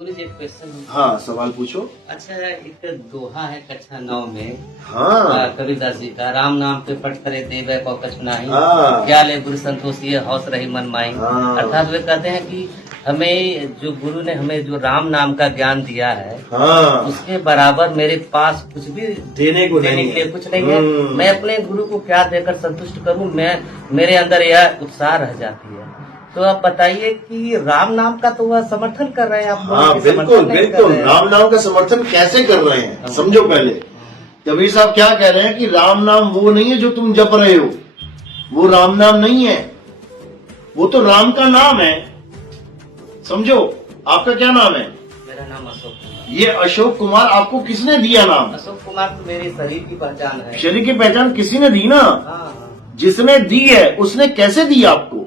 गुरु जी एक क्वेश्चन। हाँ, सवाल पूछो। अच्छा, एक दोहा है कक्षा 9 में हाँ कबीरदास जी का, राम नाम पे पट करे देवे को कछ नाही, हाँ। क्या ले गुरु संतोषी हौस रही मन माई। हाँ। अर्थात वे कहते हैं कि हमें जो गुरु ने हमें जो राम नाम का ज्ञान दिया है, हाँ, उसके बराबर मेरे पास कुछ भी देने को देने नहीं के लिए है। कुछ नहीं है। मैं अपने गुरु को क्या देकर संतुष्ट करूं, मैं मेरे अंदर यह उत्साह रह जाती है। तो आप बताइए कि राम नाम का तो वह समर्थन कर रहे हैं आप लोग, हाँ कि बिल्कुल समर्थन नहीं कर बिल्कुल। रहे हैं? राम नाम का समर्थन कैसे कर रहे हैं समझो पहले। कबीर साहब क्या कह रहे हैं कि राम नाम वो नहीं है जो तुम जप रहे हो, वो राम नाम नहीं है, वो तो राम का नाम है। समझो, आपका क्या नाम है? मेरा नाम अशोक कुमार। ये अशोक कुमार आपको किसने दिया नाम? अशोक कुमार तो मेरे शरीर की पहचान है। शरीर की पहचान किसी ने दी ना? हाँ हाँ, जिसने दी है उसने कैसे दी आपको,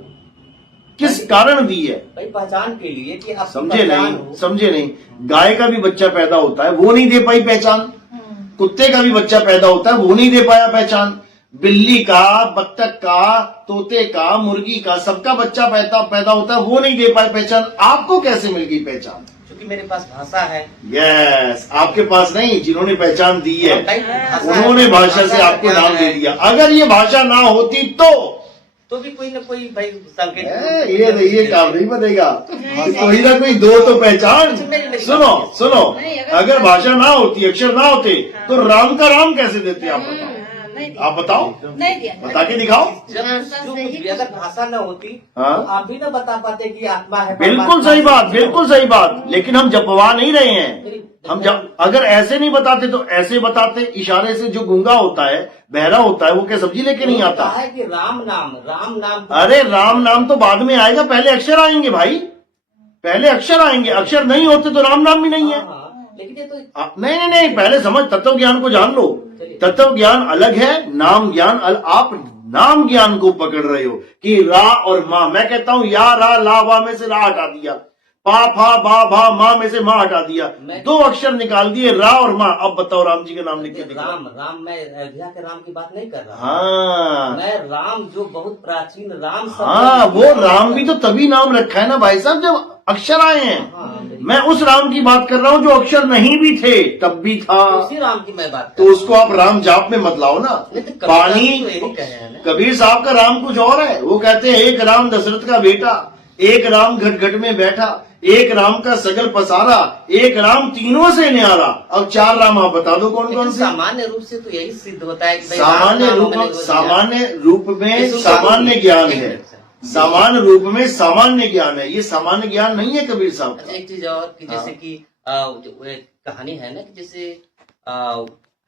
किस कारण दी है? भाई पहचान के लिए कि आप समझे नहीं, समझे नहीं। गाय का भी बच्चा पैदा होता है, वो नहीं दे पाई पहचान। कुत्ते का भी बच्चा पैदा होता है, वो नहीं दे पाया पहचान। बिल्ली का, बत्तख का, तोते का, मुर्गी का, सबका बच्चा पैदा होता है, वो नहीं दे पाए पहचान। आपको कैसे मिल गई पहचान? क्योंकि मेरे पास भाषा है। यस, आपके पास नहीं, जिन्होंने पहचान दी है भाषा उन्होंने है, भाषा से आपको ज्ञान नाम दे है। दिया। अगर ये भाषा ना होती तो भी कोई ना कोई भाई संकेत ये काम नहीं बनेगा। कोई ना कोई दो तो पहचान। सुनो सुनो, अगर भाषा ना होती, अक्षर ना होते, तो राम का राम कैसे देते आप बताओ? आप बताओ, नहीं दिया। बता के दिखाओ। अगर भाषा न होती हाँ। तो आप भी ना बता पाते कि आत्मा है। बिल्कुल सही बात, बिल्कुल सही बात। लेकिन हम जपवा नहीं रहे हैं। हम अगर ऐसे नहीं बताते तो ऐसे बताते। इशारे से जो गूंगा होता है, बहरा होता है, वो क्या सब्जी लेके नहीं आता? है कि राम नाम। अरे राम नाम तो बाद में आएगा, पहले अक्षर आएंगे भाई, पहले अक्षर आएंगे। अक्षर नहीं होते तो राम नाम भी नहीं है। लेकिन ये तो नहीं, पहले समझ, तत्व ज्ञान को जान लो। तत्व ज्ञान अलग है, नाम ज्ञान अलग। आप नाम ज्ञान को पकड़ रहे हो कि रा और माँ। मैं कहता हूँ या रा ला वा में से रा हटा दिया, पा फा बा भा माँ में से माँ हटा दिया, दो अक्षर निकाल दिए, रा और माँ। अब बताओ राम जी का नाम लिख के दिखाओ। राम मैं अयोध्या के राम की बात नहीं कर रहा। हाँ, मैं राम जो बहुत प्राचीन राम। हाँ, वो राम भी तो तभी नाम रखा है ना भाई साहब, जब अक्षर आए हैं। मैं उस राम की बात कर रहा हूँ जो अक्षर नहीं भी थे तब भी था। उसी राम की मैं बात तो उसको आप राम जाप में मत लाओ ना। पानी, कबीर साहब का राम कुछ और है। वो कहते हैं एक राम दशरथ का बेटा, एक राम घट घट में बैठा, एक राम का सगल पसारा, एक राम तीनों से न्यारा। अब चार राम आप बता दो कौन कौन से? सामान्य रूप से तो यही सिद्ध होता है कि सामान्य रूप में सामान्य ज्ञान है। सामान्य रूप में सामान्य ज्ञान है, ये सामान्य ज्ञान नहीं है कबीर साहब। अच्छा, एक चीज और कि जैसे कि जो एक कहानी है ना कि जैसे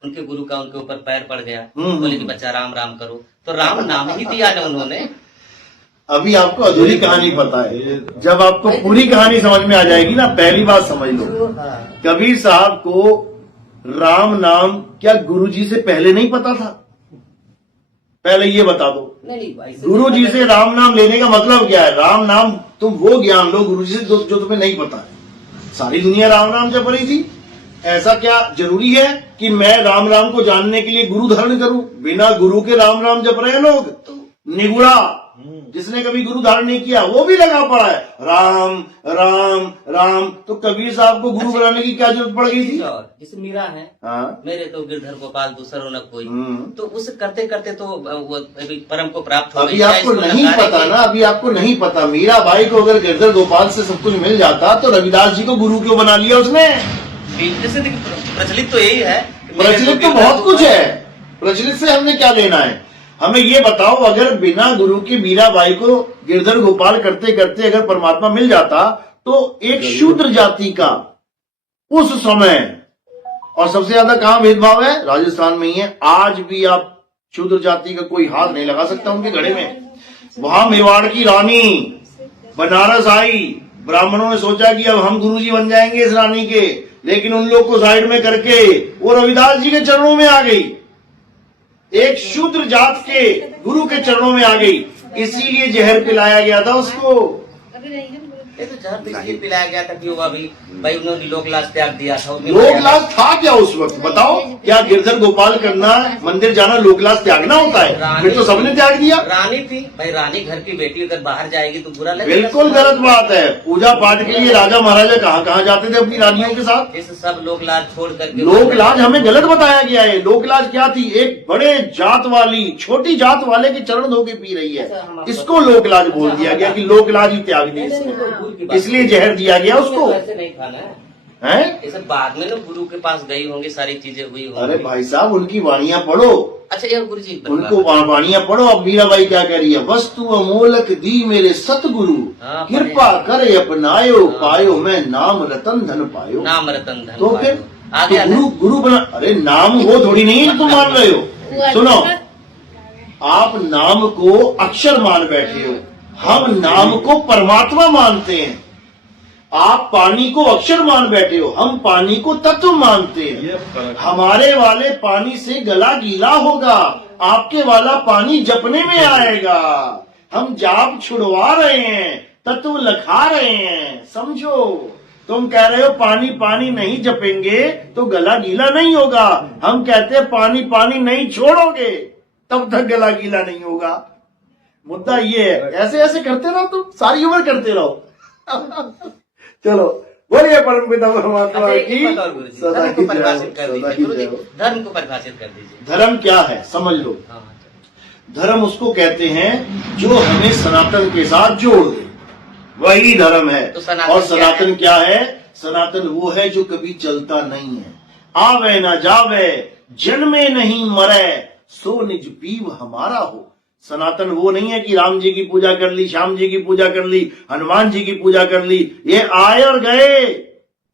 उनके गुरु का उनके ऊपर पैर पड़ गया, बोले कि बच्चा राम राम करो, तो राम नाम ही दिया ना उन्होंने। अभी आपको अधूरी कहानी पता है, जब आपको पूरी कहानी समझ में आ जाएगी ना, पहली बात समझ लो। कबीर साहब को राम नाम क्या गुरुजी से पहले नहीं पता था? पहले ये बता दो। गुरु जी से राम नाम लेने का मतलब क्या है? राम नाम तुम वो ज्ञान लो गुरु जी से जो तुम्हें नहीं पता है। सारी दुनिया राम नाम जप रही थी, ऐसा क्या जरूरी है कि मैं राम राम को जानने के लिए गुरु धारण करूं? बिना गुरु के राम राम जप रहे हैं लोग। निगुड़ा, जिसने कभी गुरु धारण नहीं किया, वो भी लगा पड़ा है राम राम राम। तो कबीर साहब को गुरु बनाने की क्या जरूरत पड़ गई थी? जैसे मीरा है, हाँ, मेरे तो गिरधर गोपाल दूसरो न कोई, तो उस करते करते तो वो परम को प्राप्त हो गई। अभी आपको नहीं पता ना, अभी आपको नहीं पता। मीरा बाई को अगर गिरधर गोपाल से सब कुछ मिल जाता तो रविदास जी को गुरु क्यों बना लिया उसने? जैसे प्रचलित तो यही है, प्रचलित तो बहुत कुछ है। प्रचलित से हमने क्या लेना है? हमें ये बताओ, अगर बिना गुरु के मीराबाई को गिरधर गोपाल करते करते अगर परमात्मा मिल जाता तो एक शूद्र जाति का उस समय, और सबसे ज्यादा कहां भेदभाव है? राजस्थान में ही है। आज भी आप शूद्र जाति का कोई हाथ नहीं लगा सकता उनके घड़े में। वहां मेवाड़ की रानी बनारस आई, ब्राह्मणों ने सोचा कि अब हम गुरुजी बन जाएंगे इस रानी के, लेकिन उन लोग को साइड में करके वो रविदास जी के चरणों में आ गई। एक शूद्र जात के गुरु के चरणों में आ गई, इसीलिए जहर पिलाया गया था उसको। ये तो जहर तो इसलिए पिलाया गया था कि वो अभी भाई उन्होंने लोकलाज त्याग दिया था। लोकलाज था क्या उस वक्त, बताओ? क्या गिरधर गोपाल करना, मंदिर जाना लोकलाज त्यागना होता है? फिर तो सबने त्याग दिया। रानी थी भाई, रानी घर की बेटी अगर बाहर जाएगी तो बुरा लगेगा। बिल्कुल गलत बात है। पूजा पाठ के लिए राजा महाराजा कहाँ जाते थे अपनी रानियों के साथ? इस सब लोकलाज छोड़ करके लोकलाज हमें गलत बताया गया है। लोकलाज क्या थी? एक बड़े जात वाली छोटी जात वाले के चरण धो के पी रही है, इसको लोकलाज बोल दिया गया कि लोकलाज ही त्याग दी, इसलिए जहर दिया गया उसको। ऐसे नहीं खाना है ये सब बाद में ना गुरु के पास गई होंगी, सारी चीजें हुई होंगी। अरे भाई साहब, उनकी वाणियां पढ़ो। अच्छा यार गुरु जी, उनको वाणियां पढ़ो। अब मीराबाई क्या कह रही है? वस्तु अमोलक दी मेरे सतगुरु, कृपा करे अपनायो, पायो मैं नाम रतन धन पायो। नाम रतन धन तो फिर आगे तो गुरु बना। अरे नाम वो थोड़ी नहीं है तुम मान रहे हो। सुनो, आप नाम को अक्षर मान बैठे हो, हम नाम को परमात्मा मानते हैं। आप पानी को अक्षर मान बैठे हो, हम पानी को तत्व मानते हैं। हमारे वाले पानी से गला गीला होगा, आपके वाला पानी जपने में आएगा। हम जाप छुड़वा रहे हैं, तत्व लखा रहे हैं, समझो। तुम कह रहे हो पानी पानी नहीं जपेंगे तो गला गीला नहीं होगा। हम कहते हैं पानी पानी नहीं छोड़ोगे तब तक गला गीला नहीं होगा। मुद्दा ये है। ऐसे ऐसे करते रहो, तुम सारी उम्र करते रहो। चलो बोलिए परम पिता परमात्मा की धर्म को परिभाषित कर दीजिए। धर्म को परिभाषित कर दीजिए। धर्म क्या है समझ लो। धर्म उसको कहते हैं जो हमें सनातन के साथ जोड़ दे, वही धर्म है। तो सनातन और सनातन क्या है? सनातन वो है जो कभी चलता नहीं है। आवे ना जावे, जन्मे नहीं मरे, सो निज पीव हमारा हो। सनातन वो नहीं है कि राम जी की पूजा कर ली, श्याम जी की पूजा कर ली, हनुमान जी की पूजा कर ली, ये आए और गए।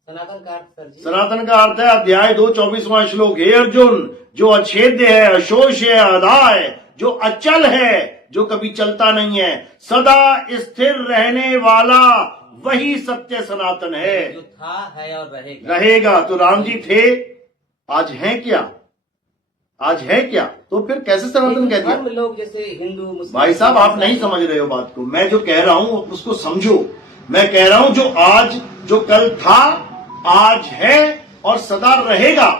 सनातन का अर्थ सनातन का अर्थ है अध्याय 2 24वां श्लोक। हे अर्जुन, जो अछेद्य है, अशोष है, अदाय, जो अचल है, जो कभी चलता नहीं है, सदा स्थिर रहने वाला, वही सत्य सनातन है। जो था है और रहेगा। तो राम जी थे, आज हैं क्या? आज है क्या? तो फिर कैसे सनातन कह दिया? लोग जैसे हिंदू मुस्लिम। भाई साहब, आप नहीं समझ रहे हो बात को। मैं जो कह रहा हूं उसको समझो। मैं कह रहा हूं जो आज, जो कल था, आज है और सदा रहेगा,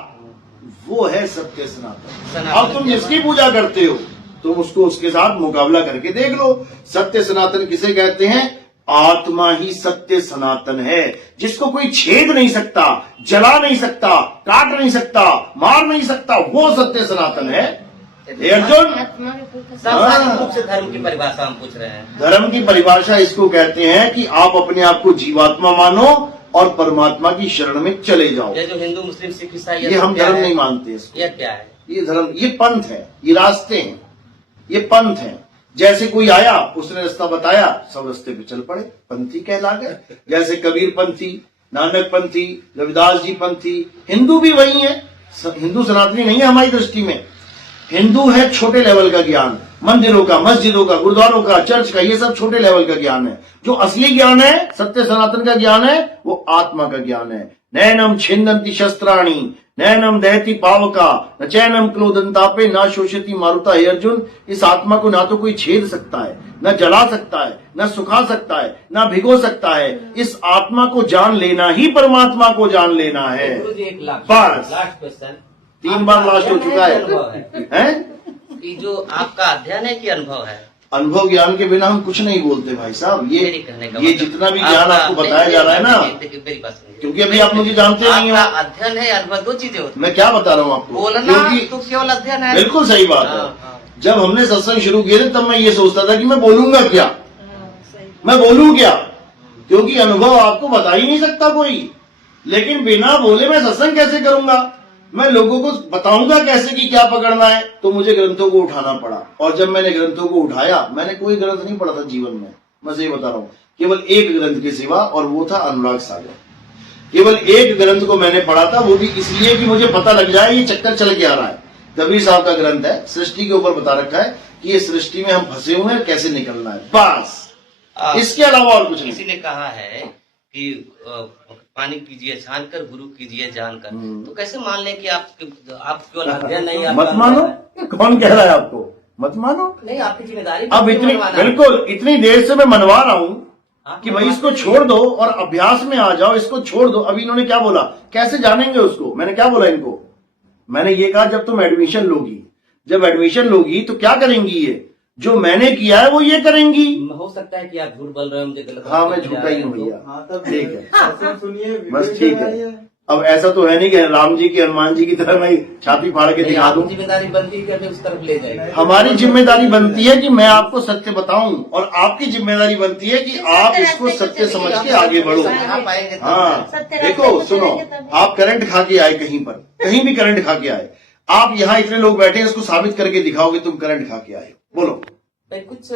वो है सत्य सनातन। अब तुम जिसकी पूजा करते हो तुम उसको उसके साथ मुकाबला करके देख लो। सत्य सनातन किसे कहते हैं? आत्मा ही सत्य सनातन है, जिसको कोई छेद नहीं सकता, जला नहीं सकता, काट नहीं सकता, मार नहीं सकता, वो सत्य सनातन है। अर्जुन, रूप से धर्म की परिभाषा हम पूछ रहे हैं। धर्म की परिभाषा इसको कहते हैं कि आप अपने आप को जीवात्मा मानो और परमात्मा की शरण में चले जाओ। ये जो हिंदू मुस्लिम सिख ईसाई, ये हम धर्म नहीं मानते इसको। ये क्या है? ये धर्म, ये पंथ है, ये रास्ते हैं, ये पंथ है। जैसे कोई आया, उसने रास्ता बताया, सब रास्ते पे चल पड़े, पंथी कहला गए। जैसे कबीर पंथी, नानक पंथी, रविदास जी पंथी। हिंदू भी वही है। हिंदू सनातनी नहीं है हमारी दृष्टि में। हिंदू है छोटे लेवल का ज्ञान, मंदिरों का, मस्जिदों का, गुरुद्वारों का, चर्च का, ये सब छोटे लेवल का ज्ञान है। जो असली ज्ञान है, सत्य सनातन का ज्ञान है, वो आत्मा का ज्ञान है। नैनम छिन्दन्ति शस्त्राणि, नैनम दहति पावका, न चैनम क्लोदंतापे, न शोषति मारुता। हे अर्जुन, इस आत्मा को ना तो कोई छेद सकता है, न जला सकता है, न सुखा सकता है, न भिगो सकता है। इस आत्मा को जान लेना ही परमात्मा को जान लेना है। बस, लास्ट क्वेश्चन, 3 बार लास्ट हो चुका है। कि जो आपका अध्ययन है कि अनुभव है? अनुभव ज्ञान के बिना हम कुछ नहीं बोलते भाई साहब। ये जितना भी ज्ञान आपको बताया जा रहा है ना, क्योंकि अभी आप मुझे जानते नहीं हो। अध्ययन है, अनुभव दो चीजें होती हैं। मैं क्या बता रहा हूँ आपको, बोलना तो केवल अध्ययन है। बिल्कुल सही बात है। जब हमने सत्संग शुरू किए थे तब मैं ये सोचता था कि मैं बोलूंगा क्या, मैं बोलूं क्या, क्योंकि अनुभव आपको बता ही नहीं सकता कोई। लेकिन बिना बोले मैं सत्संग कैसे करूंगा? मैं लोगों को बताऊंगा कैसे कि क्या पकड़ना है? तो मुझे ग्रंथों को उठाना पड़ा। और जब मैंने ग्रंथों को उठाया, मैंने कोई ग्रंथ नहीं पढ़ा था जीवन में, मैं सही बता रहा हूँ, केवल एक ग्रंथ के सिवा, और वो था अनुराग सागर। केवल एक ग्रंथ को मैंने पढ़ा था, वो भी इसलिए कि मुझे पता लग जाए ये चक्कर चल के आ रहा है। कबीर साहब का ग्रंथ है, सृष्टि के ऊपर बता रखा है कि ये सृष्टि में हम फंसे हुए हैं, कैसे निकलना है, बस। इसके अलावा और कुछ नहीं। किसी ने कहा है कि पानी कीजिए छान कर, गुरु कीजिए जानकर। तो कैसे मान लें कि आप केवल अध्ययन नहीं, मत मानो। कौन कह रहा है आपको मत मानो? नहीं, आपकी जिम्मेदारी। अब इतनी, बिल्कुल इतनी देर से मैं मनवा रहा हूँ कि भाई इसको छोड़ दो और अभ्यास में आ जाओ, इसको छोड़ दो। अभी इन्होंने क्या बोला, कैसे जानेंगे उसको? मैंने क्या बोला इनको? मैंने ये कहा जब तुम एडमिशन लोगी, जब एडमिशन लोगी तो क्या करेंगी? ये जो मैंने किया है वो ये करेंगी। हो सकता है कि आप झूठ बोल रहे हो, मुझे गलत। हाँ, मैं झूठा ही हूँ भैया। हाँ, तब ठीक है, सुनिए, बस ठीक है। अब ऐसा तो है नहीं कि राम जी की हनुमान जी की तरह मैं छाती फाड़ के दिखा दूं। जिम्मेदारी बनती है कि हमें उस तरफ ले जाए। हमारी जिम्मेदारी बनती है कि मैं आपको सत्य बताऊं, और आपकी जिम्मेदारी बनती है कि आप इसको सत्य समझ के आगे बढ़ो। हाँ, देखो सुनो, आप करंट खा के आए कहीं पर, कहीं भी करंट खा के आए, आप यहाँ इतने लोग बैठे हैं, इसको साबित करके दिखाओगे तुम करंट खा के आए, बोलो। कुछ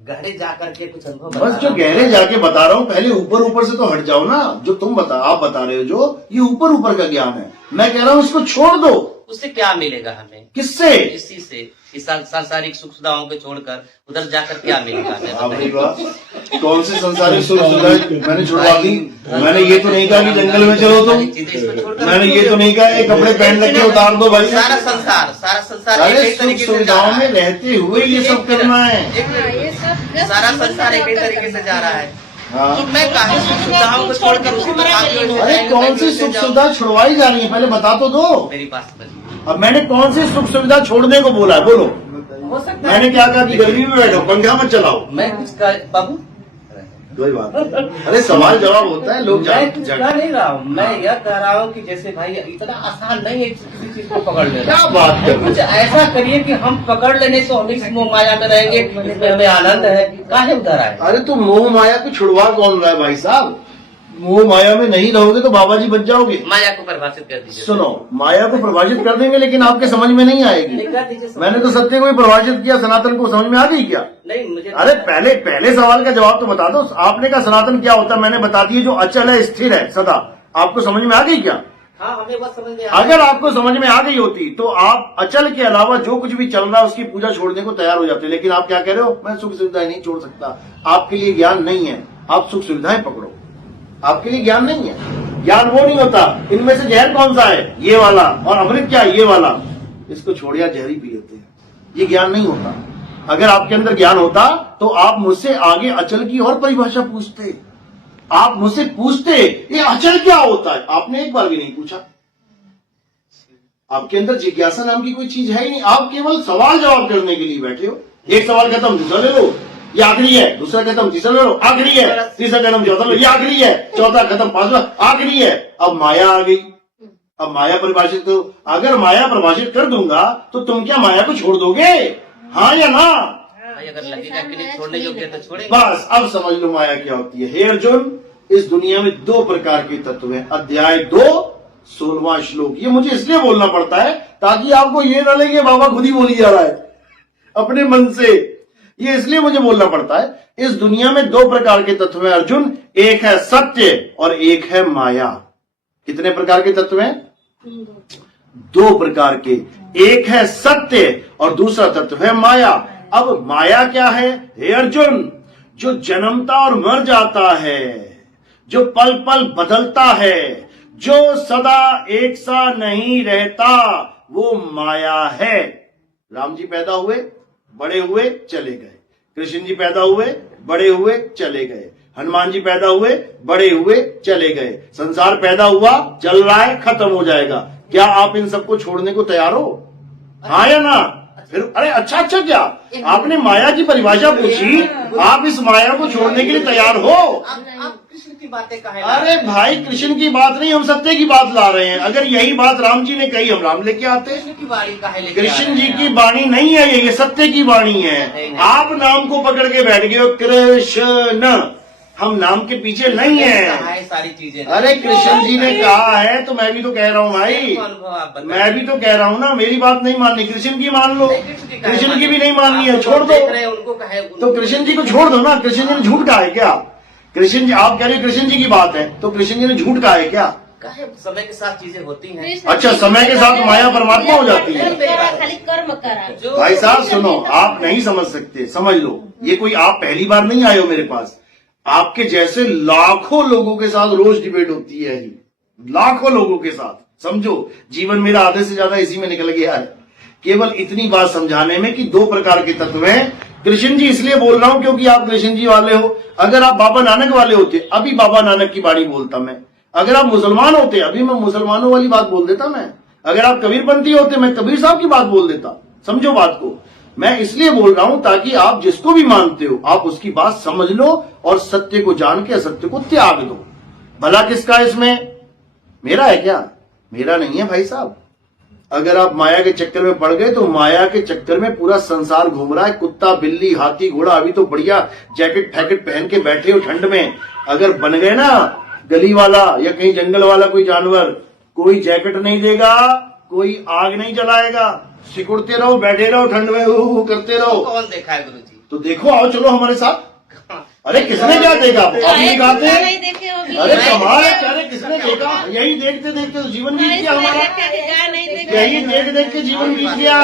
गहरे जा करके कुछ अनुभव बस जो गहरे जाके बता रहा हूँ, पहले ऊपर ऊपर से तो हट जाओ ना। जो तुम आप बता रहे हो, जो ये ऊपर ऊपर का ज्ञान है, मैं कह रहा हूँ इसको छोड़ दो। उससे क्या मिलेगा हमें? किससे? इसी से, इस सांसारिक सुख सुविधाओं को छोड़कर उधर जाकर क्या मिलेगा हमें? हाँ भाई वाह, कौन से संसारिक सुख सुविधाएं मैंने छुड़वा दी? मैंने ये तो नहीं कहा कि जंगल में चलो तुम, मैंने ये तो नहीं कहा ये कपड़े पहन के उतार दो भाई। सारा संसार अरे सुख सुविधाओं में रहते हुए ये सब करना है। सारा संसार एक ही तरीके से जा रहा है। हाँ। तो मैं काहे सुख सुविधाओं को छोड़कर उसी पर आगे बढ़ अरे कौन सी सुख सुविधा छुड़वाई जा रही है, पहले बता तो दो। मेरी पास अब मैंने कौन सी सुख सुविधा छोड़ने को बोला है, बोलो। हो सकता मैंने क्या कहा कि गर्मी में बैठो, पंखा मत चलाओ। मैं कुछ बाबू कोई बात नहीं, अरे सवाल जवाब होता है, लोग मैं कुछ कह नहीं रहा हूँ, मैं यह कह रहा हूँ कि जैसे भाई इतना आसान नहीं है किसी चीज को पकड़ लेना। क्या बात कर, कुछ ऐसा करिए कि हम पकड़ लेने से हम इस मोह माया में रहेंगे, इसमें हमें आनंद है, काहे उधर आए? अरे तो मोह माया को छुड़वा कौन रहा है भाई साहब? मोह माया में नहीं रहोगे तो बाबा जी बच जाओगे। माया को परिभाषित कर दीजिए। सुनो, माया को परिभाषित कर देंगे लेकिन आपके समझ में नहीं आएगी। कर दीजिए। मैंने तो सत्य को ही परिभाषित किया, सनातन को समझ में आ गई क्या? नहीं मुझे। अरे पहले सवाल का जवाब तो बता दो। आपने कहा सनातन क्या होता है, मैंने बता दिया जो अचल है, स्थिर है सदा। आपको समझ में आ गई क्या? हाँ, हमें बस समझ में अगर आपको समझ में आ गई होती तो आप अचल के अलावा जो कुछ भी चल रहा है उसकी पूजा छोड़ने को तैयार हो जाते। लेकिन आप क्या कह रहे हो, मैं सुख सुविधाएं नहीं छोड़ सकता। आपके लिए ज्ञान नहीं है, आप सुख सुविधाएं पकड़ो। आपके लिए ज्ञान नहीं है, ज्ञान वो नहीं होता। इनमें से जहर कौन सा है, ये वाला, और अमृत क्या है, ये वाला। इसको छोड़ या जहर ही पी लेते हैं, ये ज्ञान नहीं होता। अगर आपके अंदर ज्ञान होता तो आप मुझसे आगे अचल की और परिभाषा पूछते। आप मुझसे पूछते ये अचल क्या होता है, आपने एक बार भी नहीं पूछा। आपके अंदर जिज्ञासा नाम की कोई चीज है ही नहीं। आप केवल सवाल जवाब करने के लिए बैठे हो। एक सवाल खत्म, दूसरा ले लो, ये आखिरी है। दूसरा खत्म, तीसरा ले लो, आखिरी है। तीसरा खत्म, चौथा लो, ये आखिरी है। चौथा खत्म, पांचवा आखिरी है। अब माया आ गई। अब माया परिभाषित तो, अगर माया परिभाषित कर दूंगा तो तुम क्या माया को छोड़ दोगे, हाँ या ना? भाई अगर लगेगा कि नहीं छोड़ने योग्य तो छोड़ेंगे। बस अब समझ लो माया क्या होती है। हे अर्जुन, इस दुनिया में दो प्रकार के तत्व हैं। अध्याय 2 16वां श्लोक। ये मुझे इसलिए बोलना पड़ता है ताकि आपको ये ना लगे बाबा खुद ही बोली जा रहा है अपने मन से। ये इसलिए मुझे बोलना पड़ता है। इस दुनिया में दो प्रकार के तत्व हैं अर्जुन, एक है सत्य और एक है माया। कितने प्रकार के तत्व हैं? 2 प्रकार के। एक है सत्य और दूसरा तत्व है माया। अब माया क्या है? हे अर्जुन, जो जन्मता और मर जाता है, जो पल पल बदलता है, जो सदा एक सा नहीं रहता, वो माया है। राम जी पैदा हुए, बड़े हुए, चले गए। कृष्ण जी पैदा हुए, बड़े हुए, चले गए। हनुमान जी पैदा हुए, बड़े हुए, चले गए। संसार पैदा हुआ, चल रहा है, खत्म हो जाएगा। क्या आप इन सबको छोड़ने को तैयार हो, हाँ या ना? फिर अरे अच्छा क्या आपने माया की परिभाषा पूछी, आप इस माया को छोड़ने के लिए तैयार हो? आप कृष्ण की बातें कहे? अरे भाई, कृष्ण की बात नहीं, हम सत्य की बात ला रहे हैं। अगर यही बात राम जी ने कही, हम राम लेके आते। कृष्ण की वाणी कहे लेके? कृष्ण जी की वाणी नहीं है ये सत्य की वाणी है। आप नाम को पकड़ के बैठ गए हो, कृष्ण। हम नाम के पीछे नहीं है सारी चीजें। अरे कृष्ण जी ने कहा है तो मैं भी तो कह रहा हूँ भाई, मैं भी तो कह रहा हूँ ना। मेरी बात नहीं माननी, कृष्ण की मान लो। कृष्ण की भी नहीं माननी है, छोड़ दो। उनको कहे तो कृष्ण जी को छोड़ दो ना। कृष्ण जी ने झूठ कहा है क्या? कृष्ण जी, आप कह रहे हो कृष्ण जी की बात है, तो कृष्ण जी ने झूठ कहा है क्या? समय के साथ चीजें होती हैं। अच्छा, समय के साथ माया परमात्मा हो जाती है। खाली कर्म करा। भाई साहब सुनो, आप नहीं समझ सकते, समझ लो। ये कोई आप पहली बार नहीं आए हो मेरे पास। आपके जैसे लाखों लोगों के साथ रोज डिबेट होती है, लाखों लोगों के साथ। समझो, जीवन मेरा आधे से ज्यादा इसी में निकल गया है, केवल इतनी बात समझाने में कि 2 प्रकार के तत्व हैं। कृष्ण जी इसलिए बोल रहा हूं क्योंकि आप कृष्ण जी वाले हो। अगर आप बाबा नानक वाले होते अभी बाबा नानक की बाणी बोलता मैं। अगर आप मुसलमान होते अभी मैं मुसलमानों वाली बात बोल देता मैं। अगर आप कबीरपंथी होते मैं कबीर साहब की बात बोल देता। समझो बात को। मैं इसलिए बोल रहा हूं ताकि आप जिसको भी मानते हो आप उसकी बात समझ लो और सत्य को जान के असत्य को त्याग दो। भला किसका है इसमें? मेरा है क्या? मेरा नहीं है भाई साहब। अगर आप माया के चक्कर में पड़ गए तो माया के चक्कर में पूरा संसार घूम रहा है। कुत्ता बिल्ली हाथी घोड़ा अभी तो बढ़िया जैकेट फैकेट पहन के बैठे हो ठंड में। अगर बन गए ना गली वाला या कहीं जंगल वाला कोई जानवर, कोई जैकेट नहीं देगा, कोई आग नहीं जलाएगा, सिकुड़ते रहो बैठे रहो ठंड में करते रहो। कौन देखा है गुरुजी? तो देखो आओ चलो हमारे साथ। अरे किसने क्या देखा? अपनी गाते हैं। नहीं देखे वो भी। अरे कमाल है। अरे किसने देखा? यही देखते देखते तो जीवन बीत गया हमारा। यही देख देख के जीवन बीत गया।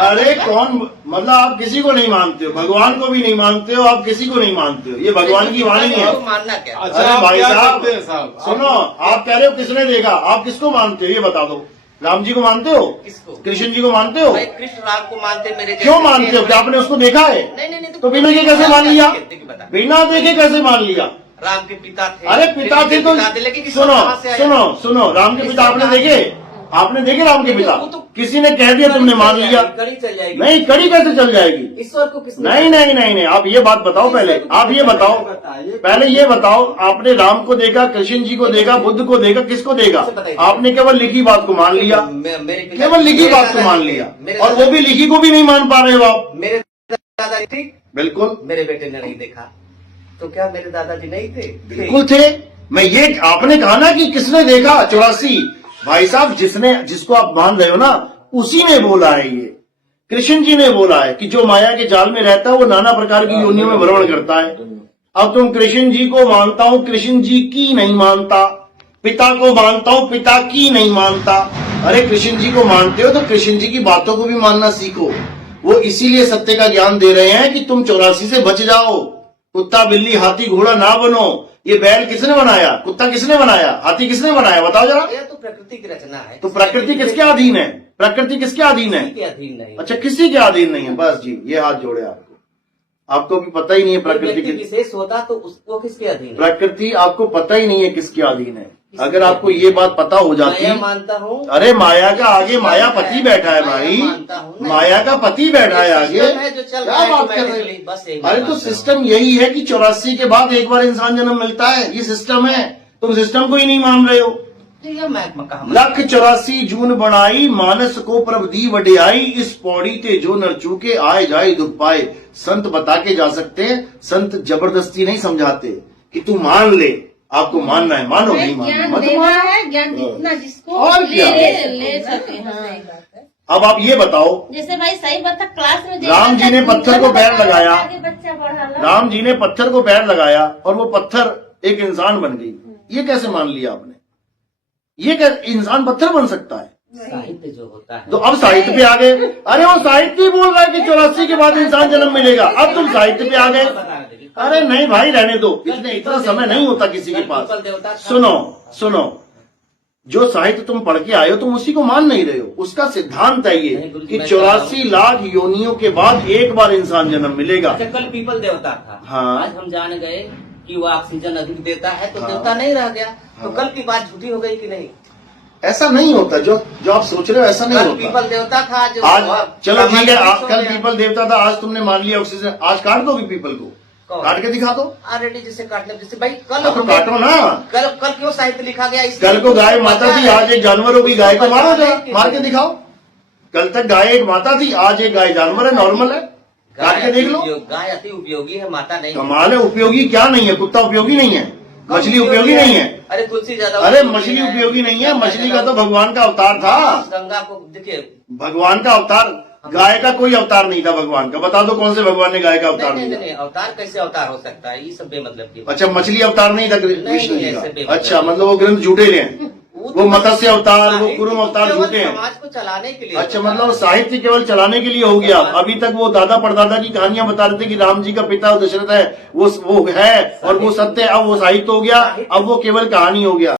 अरे कौन मतलब आप किसी को नहीं मानते हो, भगवान को भी नहीं मानते हो, आप किसी को नहीं मानते हो। ये भगवान की वाणी है। मानना क्या? अरे भाई साहब सुनो, आप कह रहे हो किसने देखा, आप किसको मानते हो ये बता दो। राम जी को मानते हो? किसको? कृष्ण जी को मानते हो? भाई कृष्ण राम को मानते मेरे क्यों मानते हो? क्या आपने उसको देखा है? नहीं तो बिना देखे कैसे मान लिया? बिना देखे कैसे मान लिया? राम के पिता थे। अरे पिता थे तो सुनो सुनो सुनो, राम के पिता आपने देखे? आपने देखे राम के पिता? किसी ने कह दिया तुमने मान लिया? कड़ी चल जाएगी। नहीं, कड़ी कैसे चल जाएगी? ईश्वर को किसने? नहीं नहीं नहीं नहीं, आप ये बात बताओ पहले। आप ये बताओ पहले, ये बताओ आपने राम को देखा, कृष्ण जी को देखा, बुद्ध को देखा, किसको देखा? आपने केवल लिखी बात को मान लिया। केवल लिखी बात को मान लिया, और वो भी लिखी को भी नहीं मान पा रहे हो आप। मेरे दादाजी ठीक बिल्कुल मेरे बेटे ने नहीं देखा, तो क्या मेरे दादाजी नहीं थे? बिल्कुल थे। मैं ये आपने कहा ना कि किसने देखा 84। भाई साहब जिसको आप मान रहे हो ना उसी ने बोला है। ये कृष्ण जी ने बोला है कि जो माया के जाल में रहता है वो नाना प्रकार की योनियों में भ्रमण करता है। अब तुम कृष्ण जी को मानता हूं, कृष्ण जी की नहीं मानता। पिता को मानता हूं, पिता की नहीं मानता। अरे कृष्ण जी को मानते हो तो कृष्ण जी की बातों को भी मानना सीखो। वो इसीलिए सत्य का ज्ञान दे रहे हैं कि तुम 84 से बच जाओ। कुत्ता बिल्ली हाथी घोड़ा ना बनो। ये बैल किसने बनाया? कुत्ता किसने बनाया? हाथी किसने बनाया? बताओ जरा। यह तो प्रकृति की रचना है। तो प्रकृति किसके अधीन है? प्रकृति किसके अधीन है? किसी के अधीन नहीं। अच्छा, किसी के अधीन नहीं है। बस जी, ये हाथ जोड़े आपको भी पता ही नहीं है प्रकृति व्यक्ति विशेष होता तो उसको किसके अधीन है? प्रकृति आपको पता ही नहीं है किसके अधीन है। अगर आपको ये बात पता हो जाती, मैं मानता हूँ। अरे माया का आगे माया पति बैठा है भाई। माया का पति बैठा है आगे। क्या बात कर रहे हैं? अरे तो सिस्टम यही है कि 84 के बाद एक बार इंसान जन्म मिलता है। ये सिस्टम है। तुम सिस्टम को ही नहीं मान रहे हो। लख 84 जून बनाई, मानस को प्रभ दी वडियाई। इस पौड़ी ते जो नर चूके, आए जाए दुख पाए। संत बता के जा सकते हैं, संत जबरदस्ती नहीं समझाते कि तू मान ले। आपको मानना है मानो, नहीं मानना मत मानो। है ज्ञान जितना जिसको और क्या? ले सके। हाँ। अब आप ये बताओ, जैसे भाई सही बात है, क्लास में राम जी ने पत्थर को पैर लगाया। आगे बच्चा बढ़ा ला। राम जी ने पत्थर को पैर लगाया और वो पत्थर एक इंसान बन गई। ये कैसे मान लिया आपने? ये कैसे इंसान पत्थर बन सकता है? साहित्य जो होता है तो अब साहित्य पे आ गए। अरे वो साहित्य ही बोल रहा है कि 84 के बाद इंसान जन्म मिलेगा। अब तुम साहित्य पे आ गए। अरे नहीं भाई, रहने दो। इतना समय नहीं होता किसी के पास। सुनो, जो साहित्य तुम पढ़ के आए हो तुम उसी को मान नहीं रहे हो। उसका सिद्धांत है ये कि 84 लाख योनियों के बाद एक बार इंसान जन्म मिलेगा। अच्छा, कल पीपल देवता था। हाँ। आज हम जान गए कि वो ऑक्सीजन अधिक देता है तो हाँ। देवता नहीं रह गया। तो हाँ। कल की बात झूठी हो गई कि नहीं? ऐसा नहीं होता। जो आप सोच रहे हो ऐसा नहीं कल होता। पीपल देवता था आज चलो ठीक है, कल पीपल देवता था, आज तुमने मान लिया ऑक्सीजन। आज काट दोगे पीपल को? काट के दिखा दो। ऑलरेडी जिसे काटने, जैसे भाई कल तो काटो ना। कल क्यों साहित्य लिखा गया? कल को गाय माता थी, आज एक जानवर होगी। गाय को मारो जरा, मार के दिखाओ। कल तक गाय एक माता थी, आज एक गाय जानवर है, नॉर्मल है। काट के देख लो। गाय अति उपयोगी है, माता नहीं। कमाल है। उपयोगी क्या नहीं है? कुत्ता उपयोगी नहीं है? मछली उपयोगी नहीं है? अरे तुलसी ज्यादा। अरे मछली उपयोगी नहीं है? मछली का तो भगवान का अवतार था। गंगा को देखिए, भगवान का अवतार। गाय का कोई अवतार नहीं था भगवान का। बता दो कौन से भगवान ने गाय का अवतार नहीं, दिया? नहीं, अवतार कैसे अवतार हो सकता है? ये सब बेमतलब की। अच्छा, मछली अवतार नहीं था कृष्ण जी ऐसे का? अच्छा, मतलब वो ग्रंथ झूठे हैं। वो मत्स्य अवतार, वो कुरुम अवतार झूठे हैं। समाज को चलाने के लिए। अच्छा, मतलब साहित्य केवल चलाने के लिए हो गया। अभी तक वो दादा परदादा की कहानियां बता रहे थे कि राम जी का पिता दशरथ है, वो है और वो सत्य है। अब वो साहित्य हो गया, अब वो केवल कहानी हो गया।